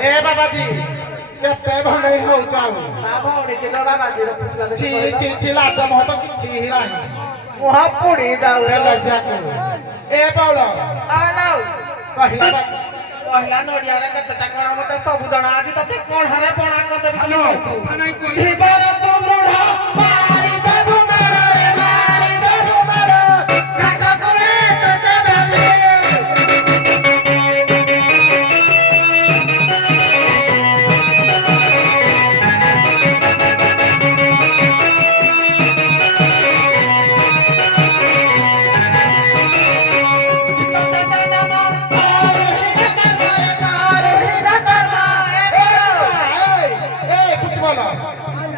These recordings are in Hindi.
ए बाबाजी केते भले हो जाऊ बाबाउने के बाबाजी छि छि छि लाज महत किछि नाही वहा पुडी जाऊ रे लजाको ए बाउल आलो पहिला नडिया रे केते टाका मते सब जणा आज तते कोन हरे पणा कर देबी हिबर तो मुढा मारी देबु मारो रे मारी देबु मारो काका कोले तते बेले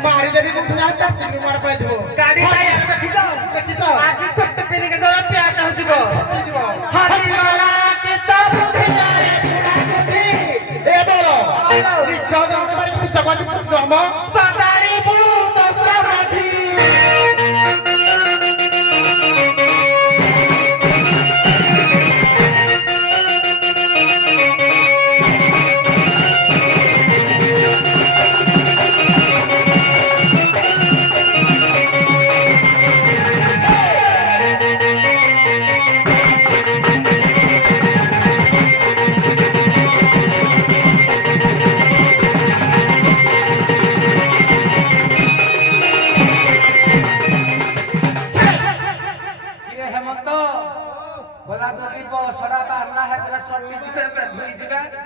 मारी देवी को तुझा टट्टी मार पाई दिबो गाड़ी टायर देखि जाओ आज सट्टे पेनी के दरा प्याज हो जिवो हाथी वाला के तब बुझिया रे पूरा बुद्धि ए बोलो रिचा गाने बारी पूजा बाजी हम सदारी भूत समाधि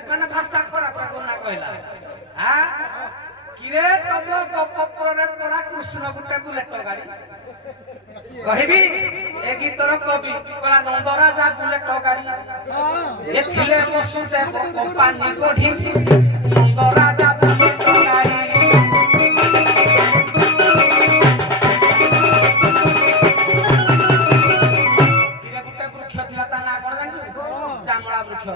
মানে ভাষা খরাপ না কইলা আ কিরে তব গপপরে পড়া কৃষ্ণ গুটে বুলেট গাড়ি কহিবি এ গীতর কবি কলা নন্দরাজা বুলেট গাড়ি এ ছিলে বসুতে কোম্পানি গঢ়ি নন্দরাজা বুলেট গাড়ি কিরে গুটে বৃক্ষ দিলা তা না কোন জানি জামলা বৃক্ষ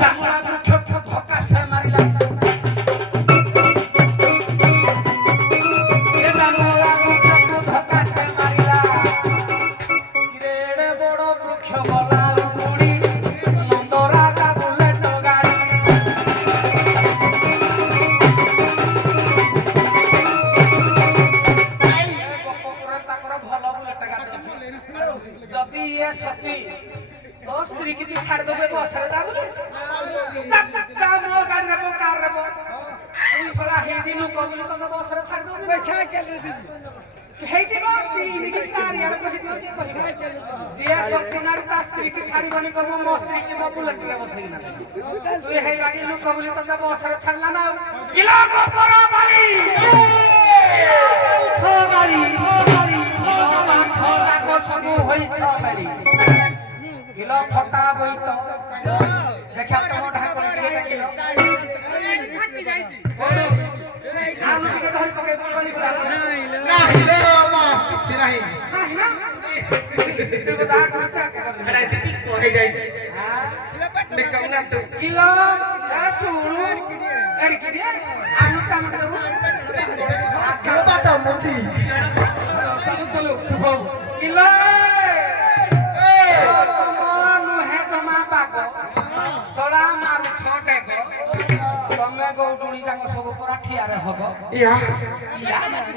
জামলা বৃক্ষ ধক্কা সে মারিলা এ জামলা বৃক্ষ ধক্কা সে মারিলা কিরে রে বড় বৃক্ষ গলা মুড়ি নন্দরাজা বুলেট গাড়ি এই গপপুরের তাকর ভালো বুলেট গাড়ি যদি এ সতী तो स्त्री की छाड़ दो बस रे जाबो काम गाड़ी रे कार रे तू सला हे दिन कबल तो बस रे छाड़ दो पैसा के ले हे दिन तीन की कार यार कहि दो पैसा के जे शक्ति नार ता स्त्री की छाड़ी बनी करबो मो स्त्री की बुलेट रे बसई ना तू हे गाड़ी नु कबल तो बस रे छाड़ला ना किलो बसरा बारी छ गाड़ी किलो मा खरा को सब होई छ बारी किलो फटा बई तो देखा तो ढाक के किलो फटी जाई छी हम के धर पके बोलवाली बुला नहीं रे मां किछ नहीं नहीं ना तू बता कौन सा के हटाई दी कोहे जाई छी हां किलो कम ना तो किलो आ सुनु एड़ी के रे आनु चामट दो किलो बात मुठी चलो चलो किलो सोला मारू छोटे को तमे गौडुणी जाको सब पूरा ठिया रे हबो या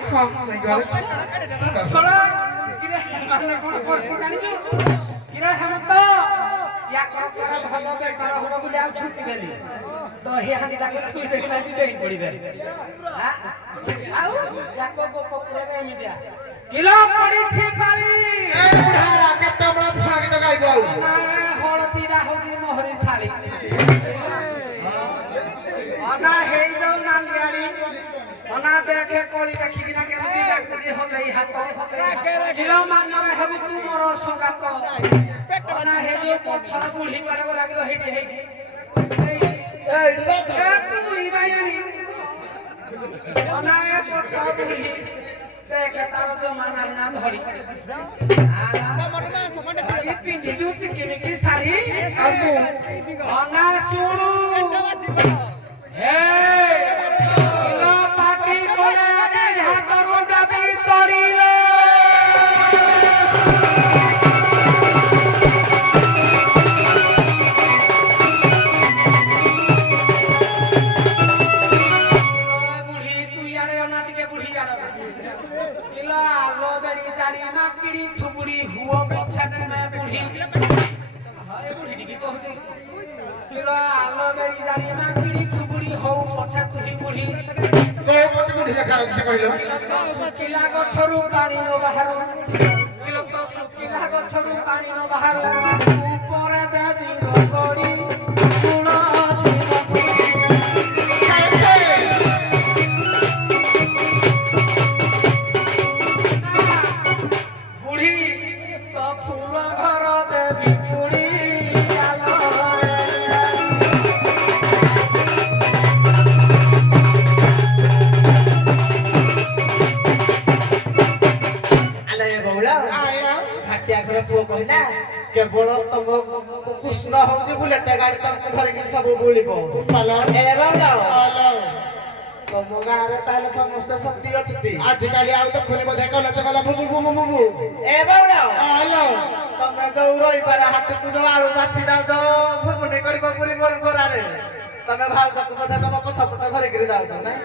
हां माय गॉड सोला किरे माने कोन करतो जानि छु किरे हम तो या कर भलो बेकार हबो बोले आ छुटी बेली तो हे हांडी जाको छुटी देखना भी देई पड़ीबे हां आउ याको गोको पूरा रे मिडिया किलो पड़ी छी पाली ए बुढ़ा केते बड़ा फुरा के तो गाइबो हळदीरा होदी मोहरी साली अना हे जो नालियारी अना देखे कोली देखि किना के दी डाक्टरी हो गई हाथ किलो मानो रे हबी तू मोर संगात अना हे जो पछा बुढ़ी करे लागलो हेडी ए रे तू ई बायानी अना ए पछा बुढ़ी देखे तारो जो माना ना धड़ी पिंडी जुची किने की साड़ी अना सुनु हे किलो पार्टी कोले बुढ़ी जानो किलो आलो बेड़ी जारी माकिड़ी थुबुड़ी हुओ पछा तुम्हें बुढ़ी हाय बुढ़ी की कहूची किलो आलो बेड़ी जारी माकिड़ी थुबुड़ी हो पछा तुही बुढ़ी को कोटी बुढ़ी देखा से कहलो सुकिला गछरु पानी न बाहरो किलो तो सुकिला गछरु पानी न बाहरो ऊपर देवी रगड़ी गुण बुढ़ी तो फूल घर देवी बुढ़ी आलो ଆଲେ ବଉଳା ଭାଟିଆଙ୍କର ପୁଅ କହିଲା କେବଳ ତମ କୃଷ୍ଣ ହଉଛି ବୁଲେଟ ଗାଡି ତମକୁ ଧରିକି ସବୁ ବୁଲିବ ଏ ବଉଳା ତମ ଗାଁରେ ତାହେଲେ ସମସ୍ତେ ଶକ୍ତି ଅଛନ୍ତି ଆଜିକାଲି ଆଉ ତ ଖୁନି ବୋଧେ କଲେ ତ ଗଲା ବୁବୁ ବୁବୁ ବୁବୁ ଏ ବଉଳା ହ୍ୟାଲୋ ତମେ ଯୋଉ ରଇବାର ହାଟକୁ ଯୋଉ ଆଳୁ ବାଛି ଯାଉଛ ଭୁଗୁନି କରିବ ପୁରୀ ଗୋରାରେ ତମେ ଭାଉଜକୁ ବୋଧେ ତମ ପଛପଟ ଧରିକିରି ଯାଉଛ ନାଇଁ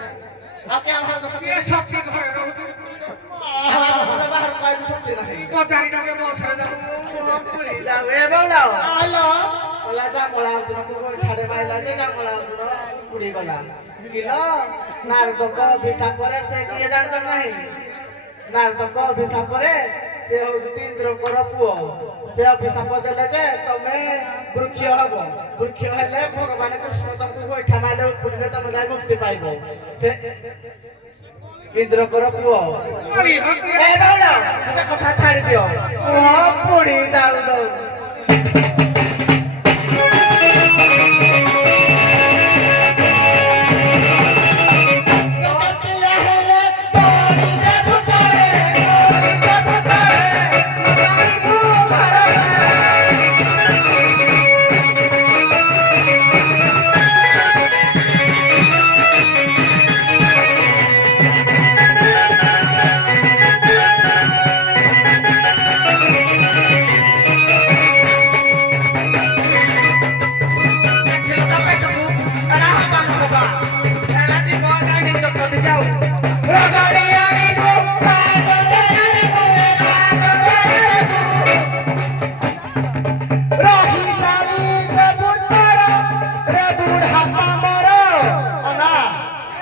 ଆଉ କିଆ ଭାଉଜ ସିଏ ଶକ୍ତି ଘରେ ରହୁଛି ବାହାର ପାଇଛୁ ଶକ୍ତି ନାହିଁ ପଚାରିଟାକେ ବସରେ ଯାଉ ଏ ବଉଳା ହ୍ୟାଲୋ ଗଲା ଜାମଳା ଦିନକୁ ଛାଡେ ମାଇଲା ଯେ ଜାମଳା ଦିନ ପୁଡି ଗଲା କିଲୋ ନାରଦଙ୍କ ଅଭିଶାପରେ ସେ କିଏ ଜାଣିଛ ନାହିଁ ନାରଦଙ୍କ ଅଭିଶାପରେ ସେ ହଉଛନ୍ତି ଇନ୍ଦ୍ରଙ୍କର ପୁଅ ସେ ଅଭିଶାପ ଦେଲେ ଯେ ତମେ ବୃକ୍ଷ ହବ ବୃକ୍ଷ ହେଲେ ଭଗବାନ କୃଷ୍ଣ ତମକୁ ଗୋଇଠା ମାଇଲେ ଉପୁଡ଼ିଲେ ତମେ ଯାଇ ମୁକ୍ତି ପାଇବ ସେ ଇନ୍ଦ୍ରଙ୍କର ପୁଅ ଏ ବାଉଳା ସେ କଥା ଛାଡି ଦିଅ ପୁଡି ଯାଉ ଯାଉ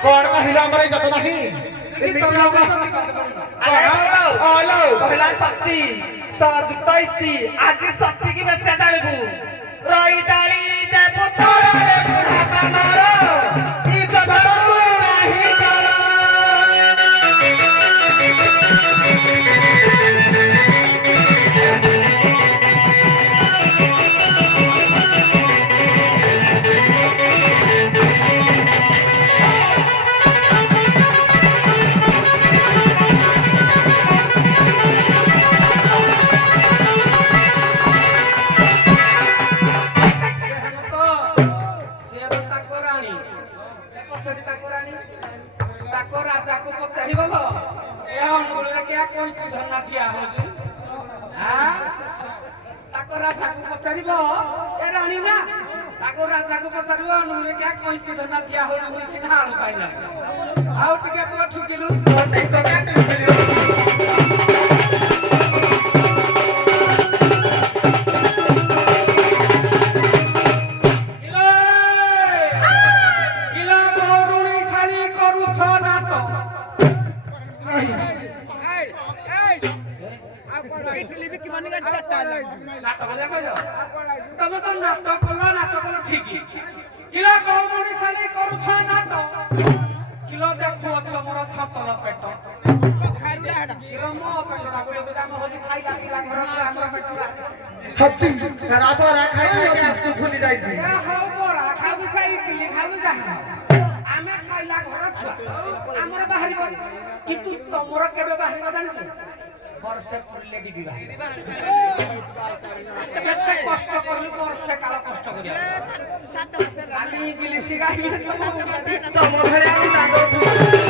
କଣ କହିଲ ଆମର ଇଜ୍ଜତ ନାହିଁ କହିଲା ଶକ୍ତି ସଯୁକ୍ତ ଇତି ଆଜି ଶକ୍ତି କି ବେଶୀ ଜାଣିବୁ ରହି ଜାଳି ଦେବୁ ତୋରରେ ବୁଢା ପାମର ଇଜ୍ଜତ ନାହିଁ କର ରାଜାକୁ ପଚାରିବ ଏ ଅନୁଗୁଳରେ କିଆ କହିଛି ଧନା ଠିଆ ହଉଛି ତାକୁ ରାଜାକୁ ପଚାରିବ ଏ ରାଣୀ ନା ତାକୁ ରାଜାକୁ ପଚାରିବ ଅନୁଗୁଳରେ କିଆ କହିଛି ଧନା ଠିଆ ହଉଛି ମୁଁ ସିନା ଆଳୁ ପାଇଲା ଆଉ ଟିକେ ପୁଅ ଠୁକିଲୁ ତମେ ତ ନାଟକ କଲ ଠିକ କିଲୋ କୌଣସି ଶାଲି କରୁଛ ନାଟ କିଲୋ ଦେଖୁଅଛ ମୋର ଛତଲ ପେଟ ମୋ ପେଟଟା ଗୁଡିକ ଆମ ହଉଛି ଖାଇଲା ପିଲା ଘର ଆମର ପେଟ ବରା ଖାଇଲେ ଗ୍ୟାସ ଫୁଲି ଯାଇଛି ହଉ ବରା ଖାଇବୁ ଇଟିଲି ଖାଇବୁ ଯାହା ଆମେ ଖାଇଲା ଘର ଛୁଆ ଆମର ବାହାରିବ କିନ୍ତୁ ତମର କେବେ ବାହାରିବ ଜାଣିଛୁ ବର୍ଷେ ପୁରିଲେ ଦିଦି ବାହାରିବ କେତେ କଷ୍ଟ କରିଲୁ ବର୍ଷେ କାଳ କଷ୍ଟ କରିବା କାଲି ଇଂଲିଶ ଗାଇବେ ତମ ଭଳିଆ